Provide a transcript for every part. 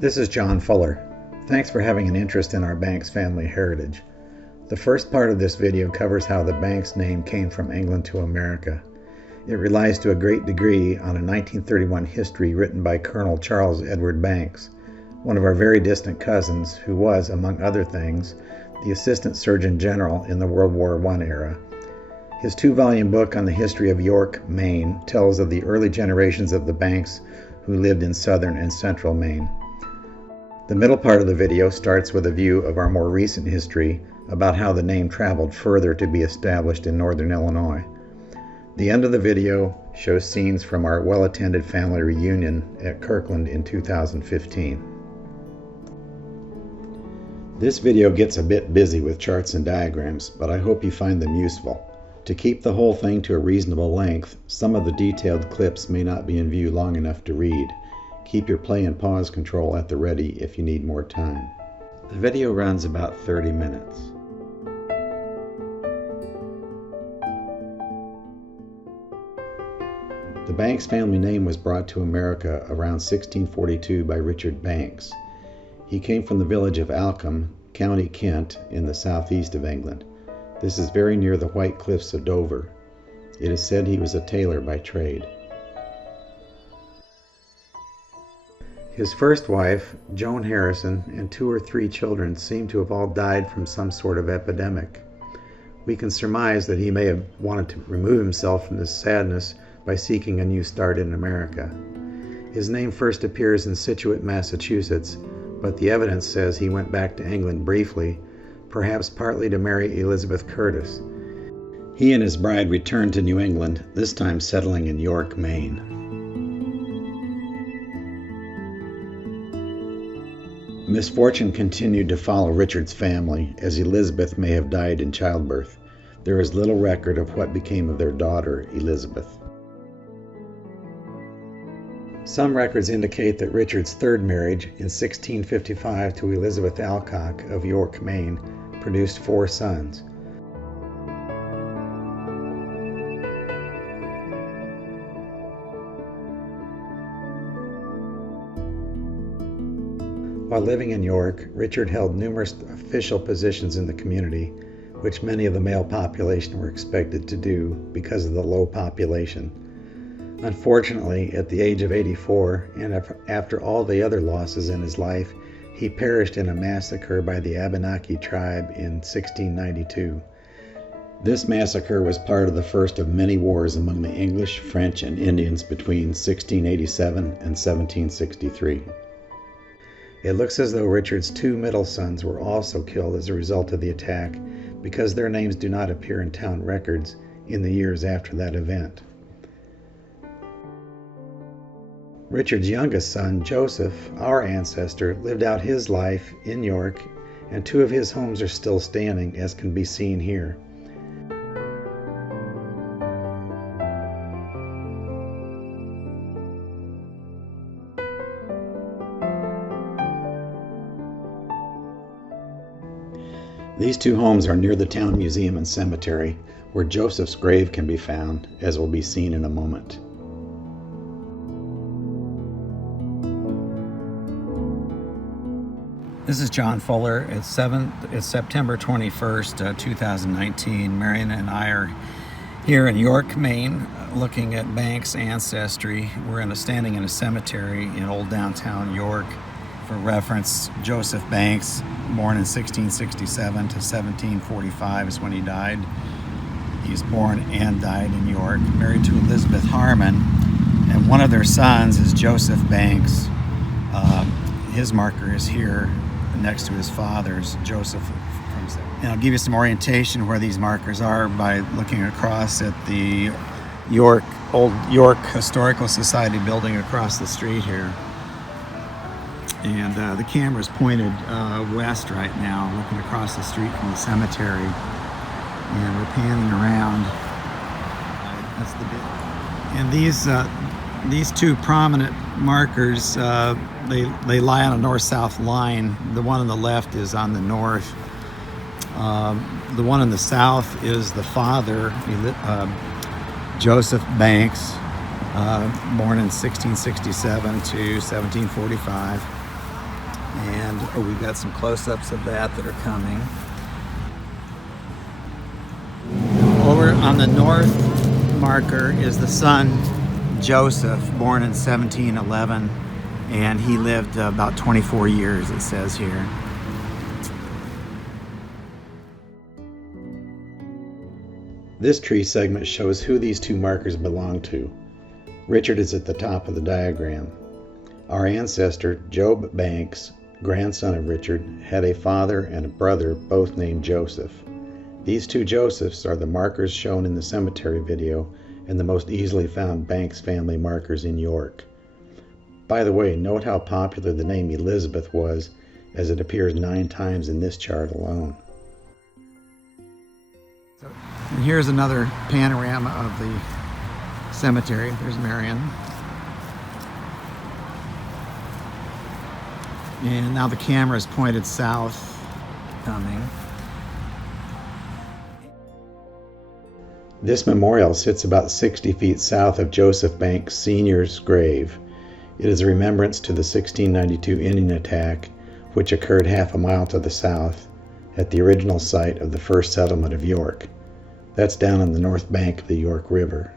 This is John Fuller. Thanks for having an interest in our Banks family heritage. The first part of this video covers how the Banks name came from England to America. It relies to a great degree on a 1931 history written by Colonel Charles Edward Banks, one of our very distant cousins who was, among other things, the Assistant Surgeon General in the World War I era. His two-volume book on the history of York, Maine, tells of the early generations of the Banks who lived in southern and central Maine. The middle part of the video starts with a view of our more recent history about how the name traveled further to be established in northern Illinois. The end of the video shows scenes from our well-attended family reunion at Kirkland in 2015. This video gets a bit busy with charts and diagrams, but I hope you find them useful. To keep the whole thing to a reasonable length, some of the detailed clips may not be in view long enough to read. Keep your play and pause control at the ready if you need more time. The video runs about 30 minutes. The Banks family name was brought to America around 1642 by Richard Bankes. He came from the village of Alcombe, County Kent, in the southeast of England. This is very near the White Cliffs of Dover. It is said he was a tailor by trade. His first wife, Joan Harrison, and 2 or 3 children seem to have all died from some sort of epidemic. We can surmise that he may have wanted to remove himself from this sadness by seeking a new start in America. His name first appears in Scituate, Massachusetts, but the evidence says he went back to England briefly, perhaps partly to marry Elizabeth Curtis. He and his bride returned to New England, this time settling in York, Maine. Misfortune continued to follow Richard's family, as Elizabeth may have died in childbirth. There is little record of what became of their daughter, Elizabeth. Some records indicate that Richard's third marriage, in 1655 to Elizabeth Alcock of York, Maine, produced 4 sons. While living in York, Richard held numerous official positions in the community, which many of the male population were expected to do because of the low population. Unfortunately, at the age of 84, and after all the other losses in his life, he perished in a massacre by the Abenaki tribe in 1692. This massacre was part of the first of many wars among the English, French, and Indians between 1687 and 1763. It looks as though Richard's 2 middle sons were also killed as a result of the attack, because their names do not appear in town records in the years after that event. Richard's youngest son, Joseph, our ancestor, lived out his life in York, and 2 of his homes are still standing, as can be seen here. These 2 homes are near the town museum and cemetery, where Joseph's grave can be found, as will be seen in a moment. This is John Fuller. It's September 21st, 2019. Marion and I are here in York, Maine, looking at Banks' ancestry. We're standing in a cemetery in old downtown York. For reference, Joseph Banks, born in 1667 to 1745 is when he died. He was born and died in York, married to Elizabeth Harmon, and one of their sons is Joseph Banks. His marker is here next to his father's, Joseph. And I'll give you some orientation where these markers are by looking across at the old York Historical Society building across the street here. And the camera's pointed west right now, looking across the street from the cemetery. And we're panning around. That's the bit. And these 2 prominent markers, they lie on a north-south line. The one on the left is on the north. The one on the south is the father, Joseph Banks, born in 1667 to 1745. And we've got some close-ups of that are coming. Over on the north marker is the son Joseph, born in 1711, and he lived about 24 years, it says here. This tree segment shows who these two markers belong to. Richard is at the top of the diagram. Our ancestor, Job Banks, grandson of Richard, had a father and a brother, both named Joseph. These two Josephs are the markers shown in the cemetery video and the most easily found Banks family markers in York. By the way, note how popular the name Elizabeth was, as it appears 9 times in this chart alone. And here's another panorama of the cemetery. There's Marion. And now the camera is pointed south, coming. This memorial sits about 60 feet south of Joseph Banks Sr.'s grave. It is a remembrance to the 1692 Indian attack, which occurred half a mile to the south at the original site of the first settlement of York. That's down on the north bank of the York River.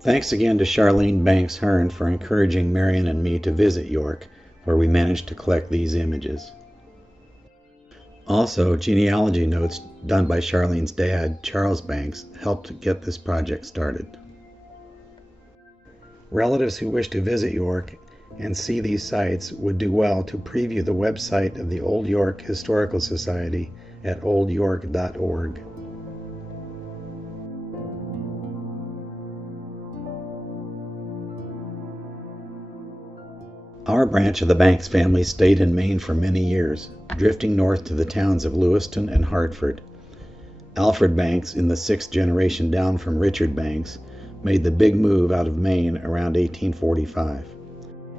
Thanks again to Charlene Banks Hearn for encouraging Marion and me to visit York, where we managed to collect these images. Also, genealogy notes done by Charlene's dad, Charles Banks, helped get this project started. Relatives who wish to visit York and see these sites would do well to preview the website of the Old York Historical Society at oldyork.org. Our branch of the Banks family stayed in Maine for many years, drifting north to the towns of Lewiston and Hartford. Alfred Banks, in the 6th generation down from Richard Banks, made the big move out of Maine around 1845.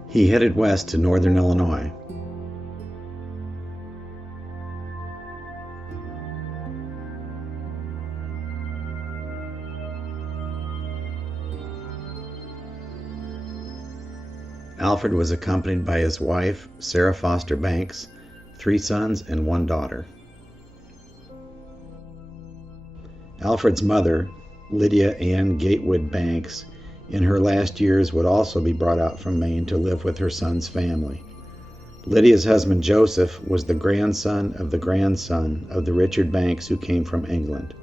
He headed west to northern Illinois. Alfred was accompanied by his wife, Sarah Foster Banks, 3 sons and 1 daughter. Alfred's mother, Lydia Ann Gatewood Banks, in her last years would also be brought out from Maine to live with her son's family. Lydia's husband Joseph was the grandson of the Richard Banks who came from England.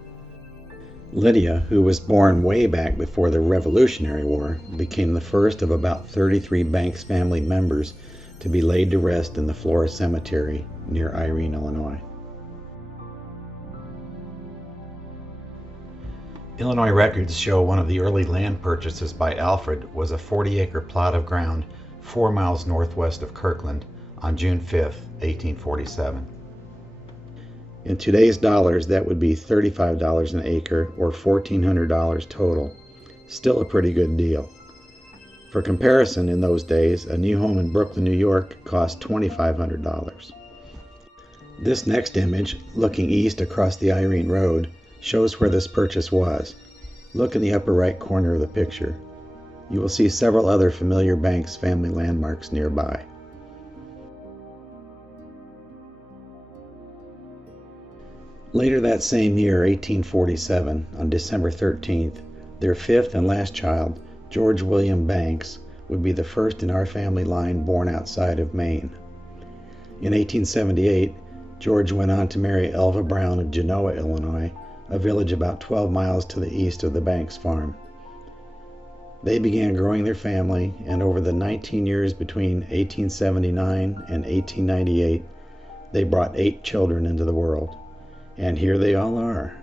Lydia, who was born way back before the Revolutionary War, became the first of about 33 Banks family members to be laid to rest in the Flora Cemetery near Irene, Illinois. Illinois records show one of the early land purchases by Alfred was a 40-acre plot of ground 4 miles northwest of Kirkland on June 5, 1847. In today's dollars, that would be $35 an acre or $1,400 total. Still a pretty good deal. For comparison, in those days, a new home in Brooklyn, New York cost $2,500. This next image, looking east across the Irene Road, shows where this purchase was. Look in the upper right corner of the picture. You will see several other familiar Banks family landmarks nearby. Later that same year, 1847, on December 13th, their 5th and last child, George William Banks, would be the first in our family line born outside of Maine. In 1878, George went on to marry Elva Brown of Genoa, Illinois, a village about 12 miles to the east of the Banks farm. They began growing their family, and over the 19 years between 1879 and 1898, they brought 8 children into the world. And here they all are.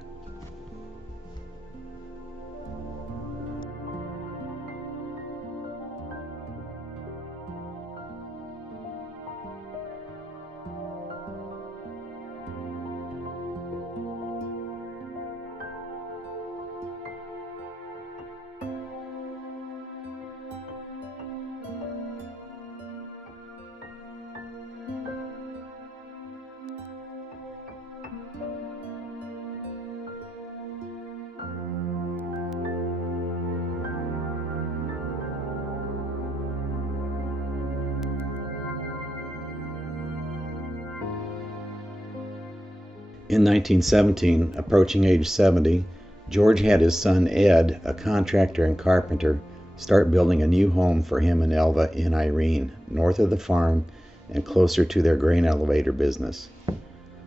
In 1917, approaching age 70, George had his son Ed, a contractor and carpenter, start building a new home for him and Elva in Irene, north of the farm and closer to their grain elevator business.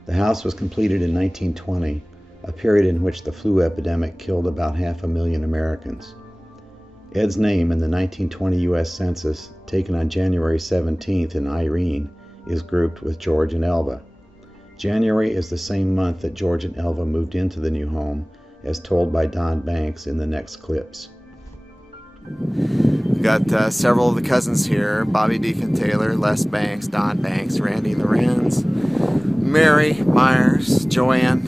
The house was completed in 1920, a period in which the flu epidemic killed about 500,000 Americans. Ed's name in the 1920 U.S. Census, taken on January 17th in Irene, is grouped with George and Elva. January is the same month that George and Elva moved into the new home, as told by Don Banks in the next clips. We've got several of the cousins here: Bobby Deacon Taylor, Les Banks, Don Banks, Randy Lorenz, Mary Myers, Joanne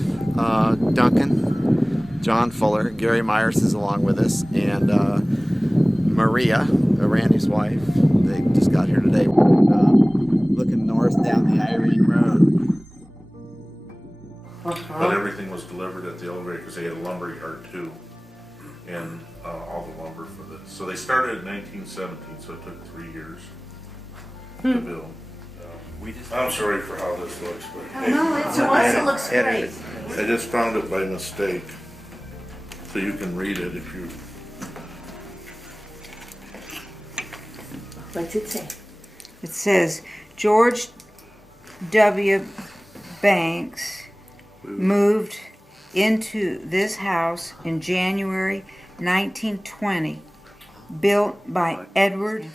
Duncan, John Fuller, Gary Myers is along with us, and Maria, Randy's wife. They just got here today. Looking north down the Irene Road. But everything was delivered at the elevator because they had a lumber yard too, and all the lumber for this. So they started in 1917, so it took 3 years to build. I'm sorry for how this looks, but No, it looks great. I just found it by mistake, so you can read it if you. What's it say? It says, George W. Banks moved into this house in January 1920, built by Edward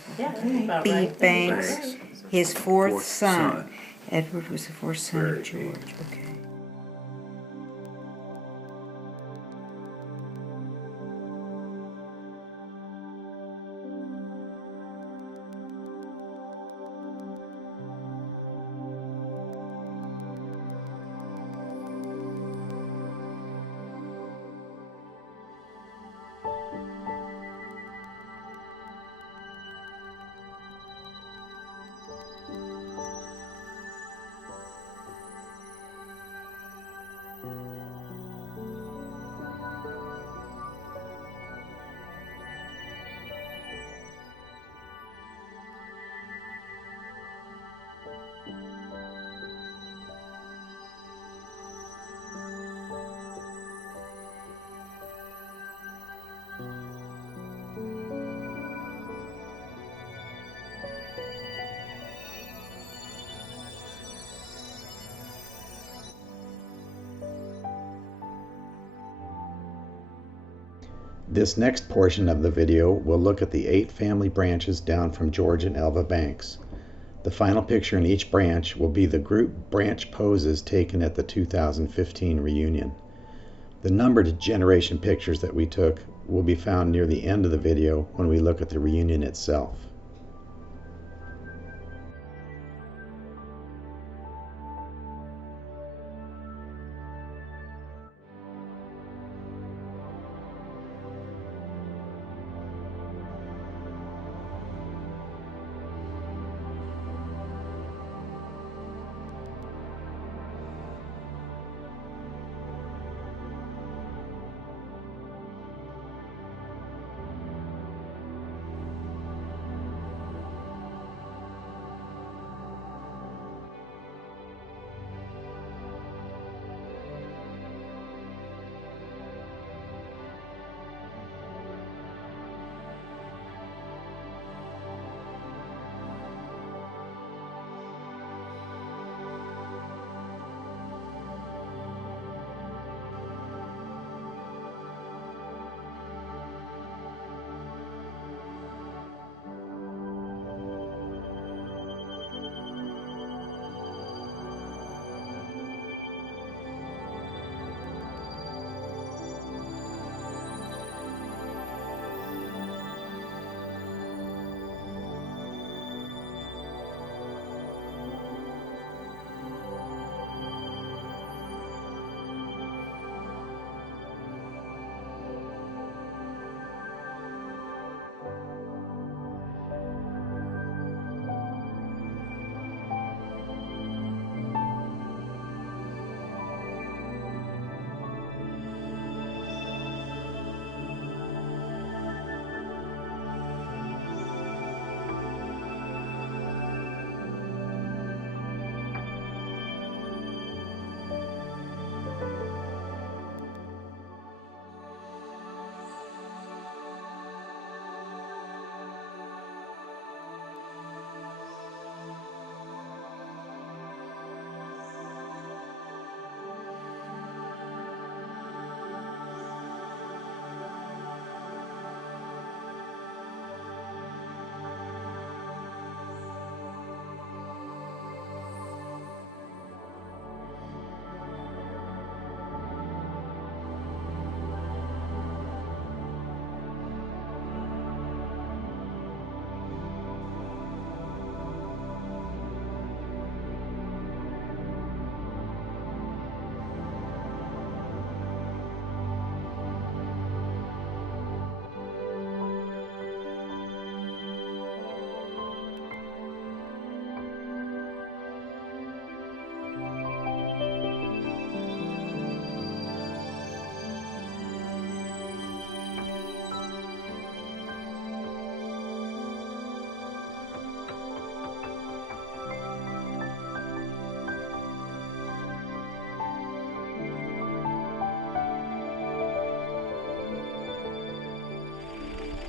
B. Banks, his fourth son. Edward was the fourth son of George. Okay. This next portion of the video will look at the 8 family branches down from George and Elva Banks. The final picture in each branch will be the group branch poses taken at the 2015 reunion. The numbered generation pictures that we took will be found near the end of the video when we look at the reunion itself.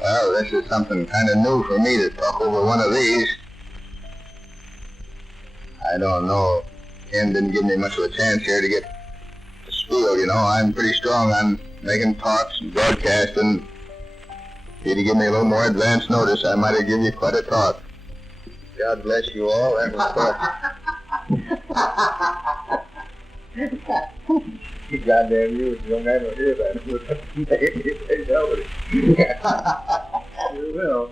Well, this is something kind of new for me to talk over one of these. I don't know. Ken didn't give me much of a chance here to get the spiel, you know. I'm pretty strong on making talks and broadcasting. If you'd give me a little more advance notice, I might have given you quite a talk. God bless you all. That was tough. You goddamn you, young man will hear that. You will.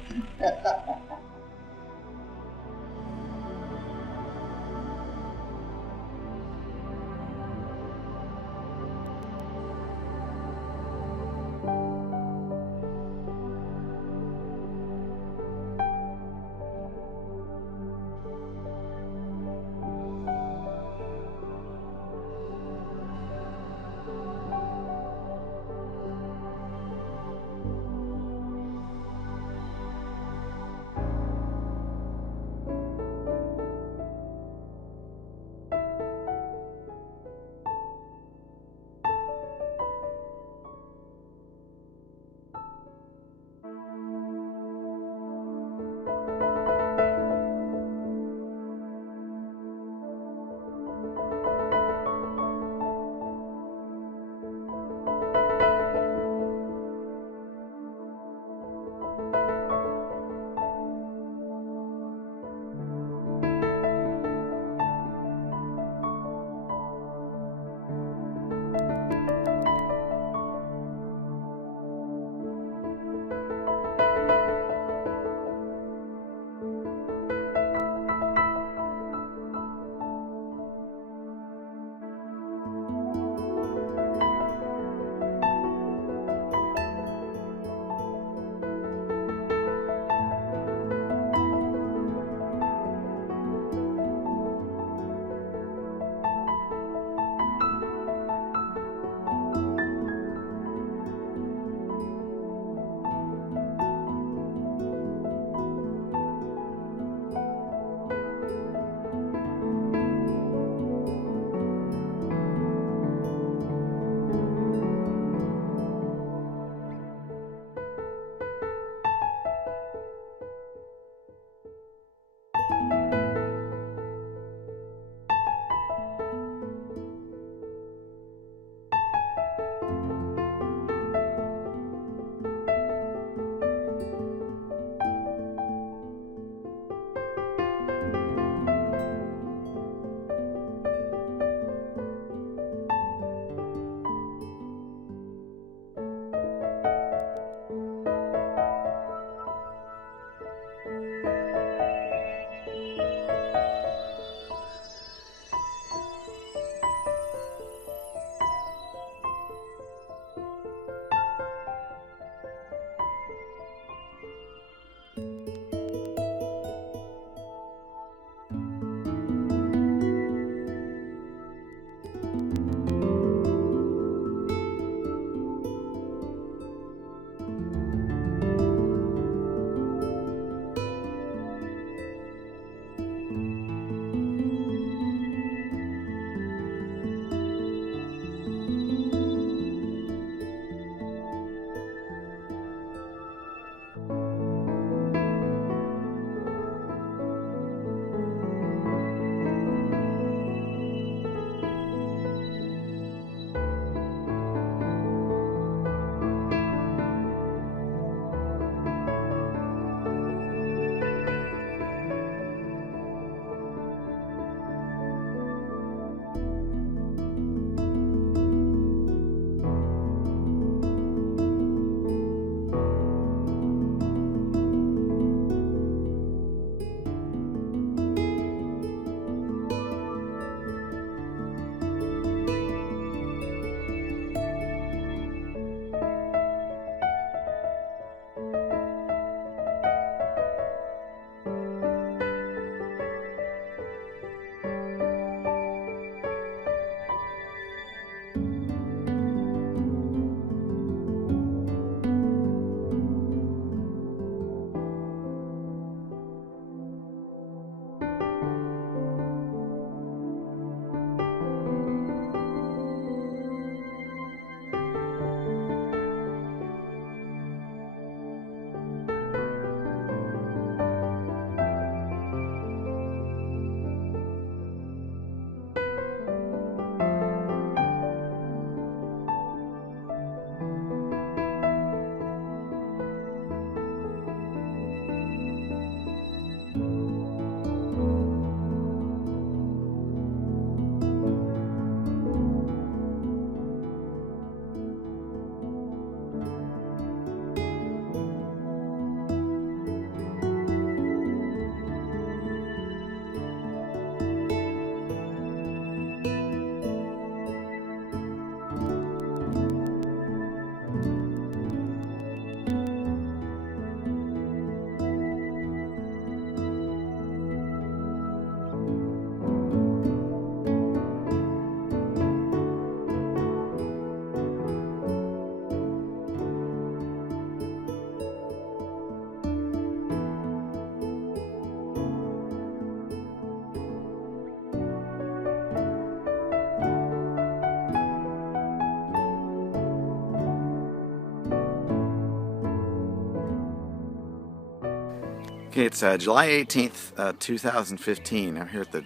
Okay, it's July 18th, 2015. I'm here at the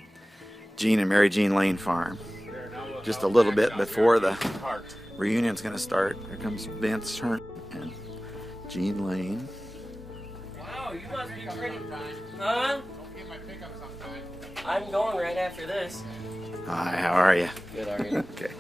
Jean and Mary Jean Lane farm. Just a little bit before the reunion's going to start. Here comes Vince Hearn and Jean Lane. Wow, you must be pretty. Huh? I'm going right after this. Hi, how are you? Good, Irene. Okay.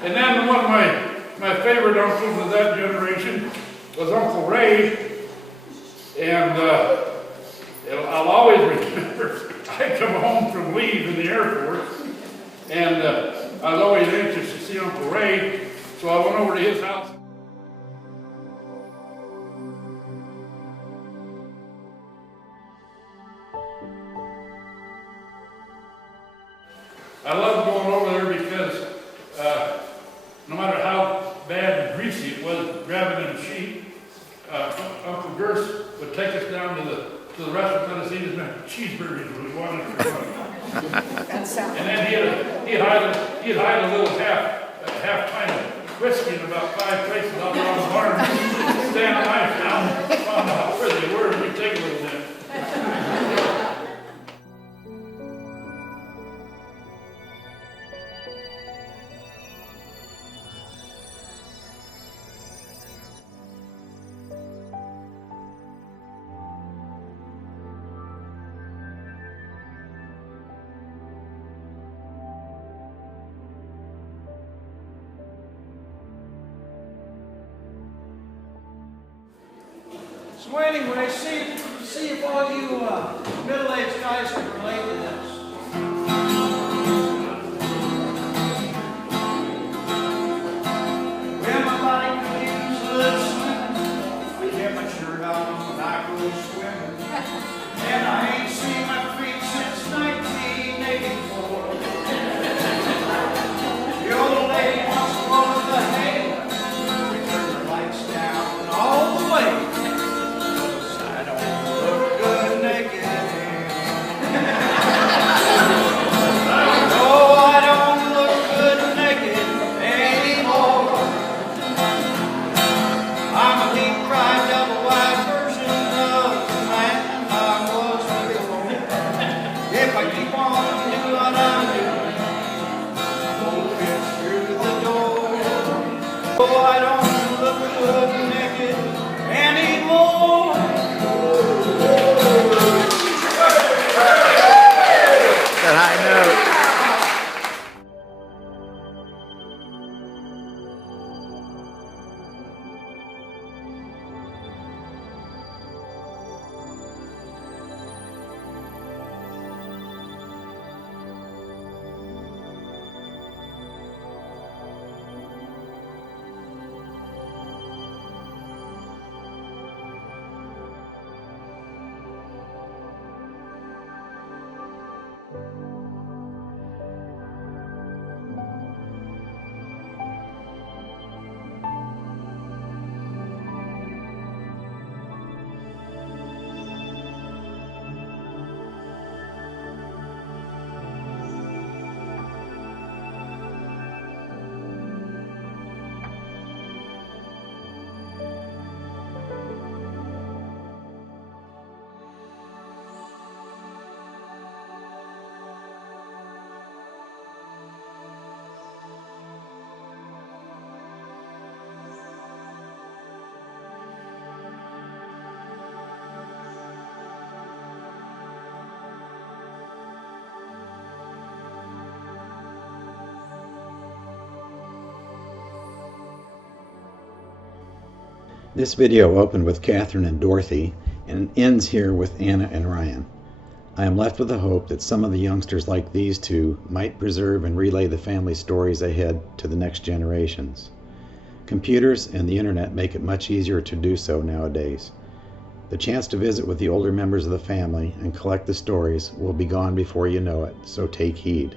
And then one of my favorite uncles of that generation was Uncle Ray, and I'll always remember, I come home from leave in the Air Force, and I was always anxious to see Uncle Ray, so I went over to his house. I loved going over there because no matter how bad and greasy it was grabbing in a sheep, Uncle Gers would take us down to the restaurant and let us eat as many cheeseburgers as we wanted for fun. And then he'd hide a little half pint of whiskey in about 5 places out there on the barn, stand the knife down, found out where they were, and we'd take a little bit. So anyway, see if all you middle-aged guys can relate to this. Well, my body could use a little swimming. I kept my shirt on when I go swimming. And I ain't seen my feet since 1984. The old lady wants to go to the hay. We turn the lights down all the way. This video opened with Catherine and Dorothy and ends here with Anna and Ryan. I am left with the hope that some of the youngsters like these two might preserve and relay the family stories ahead to the next generations. Computers and the internet make it much easier to do so nowadays. The chance to visit with the older members of the family and collect the stories will be gone before you know it, so take heed.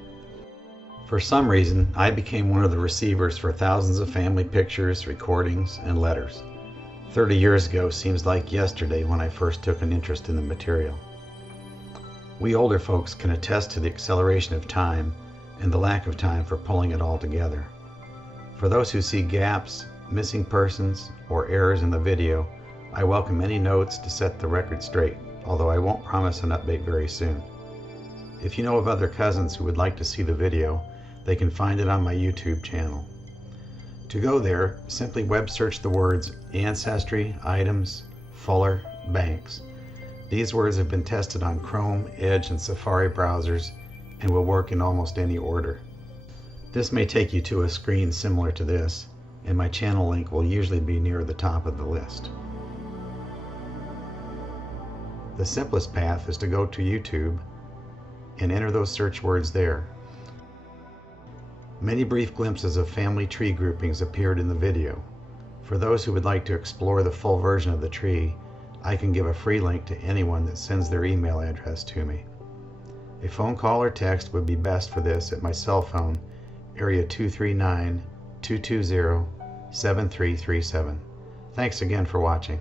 For some reason, I became one of the receivers for thousands of family pictures, recordings, and letters. 30 years ago seems like yesterday when I first took an interest in the material. We older folks can attest to the acceleration of time and the lack of time for pulling it all together. For those who see gaps, missing persons, or errors in the video, I welcome any notes to set the record straight, although I won't promise an update very soon. If you know of other cousins who would like to see the video, they can find it on my YouTube channel. To go there, simply web search the words Ancestry, Items, Fuller, Banks. These words have been tested on Chrome, Edge, and Safari browsers and will work in almost any order. This may take you to a screen similar to this, and my channel link will usually be near the top of the list. The simplest path is to go to YouTube and enter those search words there. Many brief glimpses of family tree groupings appeared in the video. For those who would like to explore the full version of the tree, I can give a free link to anyone that sends their email address to me. A phone call or text would be best for this at my cell phone, area 239-220-7337. Thanks again for watching.